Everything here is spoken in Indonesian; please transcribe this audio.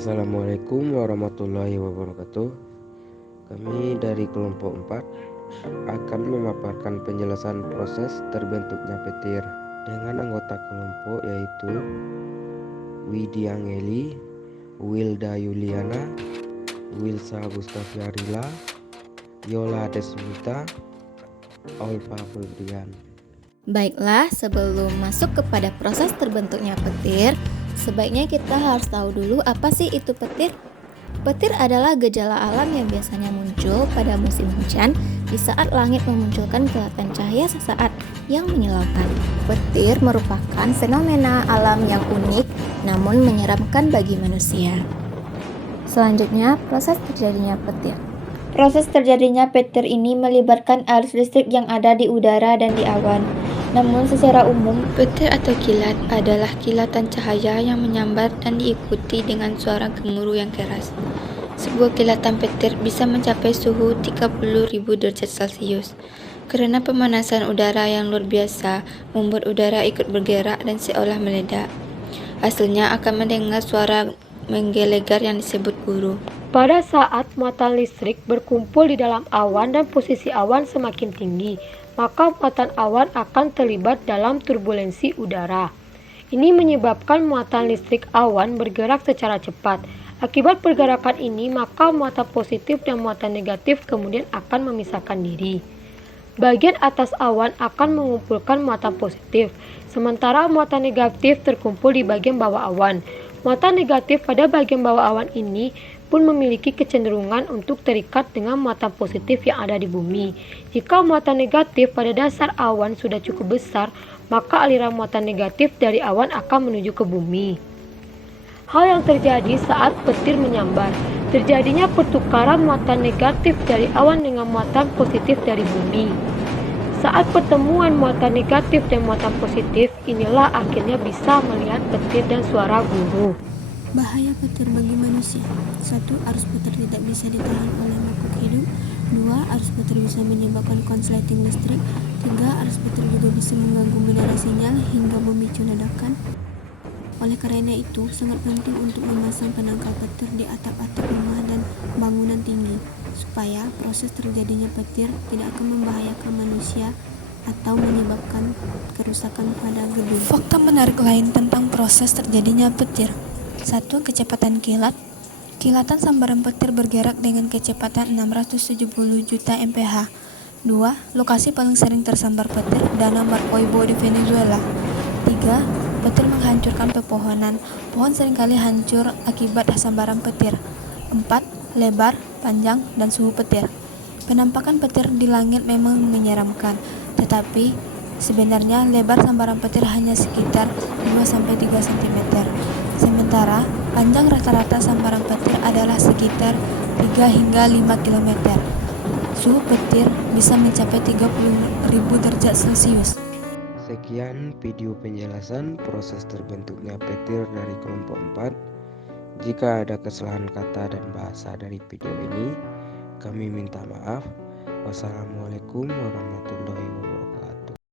Assalamualaikum warahmatullahi wabarakatuh. Kami dari kelompok 4 akan memaparkan penjelasan proses terbentuknya petir dengan anggota kelompok yaitu Widi Angeli, Wilda Yuliana, Wilsa Bustafiarila, Yola Desmita, Olva Febrian. Baiklah, sebelum masuk kepada proses terbentuknya petir, sebaiknya kita harus tahu dulu apa sih itu petir. Petir adalah gejala alam yang biasanya muncul pada musim hujan di saat langit memunculkan kilatan cahaya sesaat yang menyilaukan. Petir merupakan fenomena alam yang unik namun menyeramkan bagi manusia. Selanjutnya, proses terjadinya petir. Proses terjadinya petir ini melibatkan arus listrik yang ada di udara dan di awan. Namun secara umum, petir atau kilat adalah kilatan cahaya yang menyambar dan diikuti dengan suara gemuruh yang keras. Sebuah kilatan petir bisa mencapai suhu 30.000 derajat Celcius. Karena pemanasan udara yang luar biasa, membuat udara ikut bergerak dan seolah meledak. Hasilnya akan mendengar suara menggelegar yang disebut guru. Pada saat muatan listrik berkumpul di dalam awan dan posisi awan semakin tinggi, maka muatan awan akan terlibat dalam turbulensi udara. Ini menyebabkan muatan listrik awan bergerak secara cepat. Akibat pergerakan ini, maka muatan positif dan muatan negatif kemudian akan memisahkan diri. Bagian atas awan akan mengumpulkan muatan positif, sementara muatan negatif terkumpul di bagian bawah awan. Muatan negatif pada bagian bawah awan ini pun memiliki kecenderungan untuk terikat dengan muatan positif yang ada di bumi. Jika muatan negatif pada dasar awan sudah cukup besar, maka aliran muatan negatif dari awan akan menuju ke bumi. Hal yang terjadi saat petir menyambar, terjadinya pertukaran muatan negatif dari awan dengan muatan positif dari bumi. Saat pertemuan muatan negatif dan muatan positif, inilah akhirnya bisa melihat petir dan suara guru. Bahaya petir bagi manusia. 1. Arus petir tidak bisa ditahan oleh makhluk hidup. 2. Arus petir bisa menyebabkan konsleting listrik. 3. Arus petir juga bisa mengganggu menara sinyal hingga memicu ledakan. Oleh karena itu, sangat penting untuk memasang penangkal petir di atap-atap rumah dan bangunan tinggi, supaya proses terjadinya petir tidak akan membahayakan manusia atau menyebabkan kerusakan pada gedung. Fakta menarik lain tentang proses terjadinya petir. 1. Kecepatan kilat. Kilatan sambaran petir bergerak dengan kecepatan 670 juta mph. 2. Lokasi paling sering tersambar petir, Danau Maracaibo di Venezuela. 3. Petir menghancurkan pepohonan. Pohon seringkali hancur akibat sambaran petir. 4. Lebar, panjang, dan suhu petir. Penampakan petir di langit memang menyeramkan, tetapi sebenarnya lebar sambaran petir hanya sekitar 2-3 cm. Sementara panjang rata-rata sambaran petir adalah sekitar 3 hingga 5 km. Suhu petir bisa mencapai 30.000 derajat Celcius. Sekian video penjelasan proses terbentuknya petir dari kelompok 4. Jika ada kesalahan kata dan bahasa dari video ini, kami minta maaf. Wassalamualaikum warahmatullahi wabarakatuh.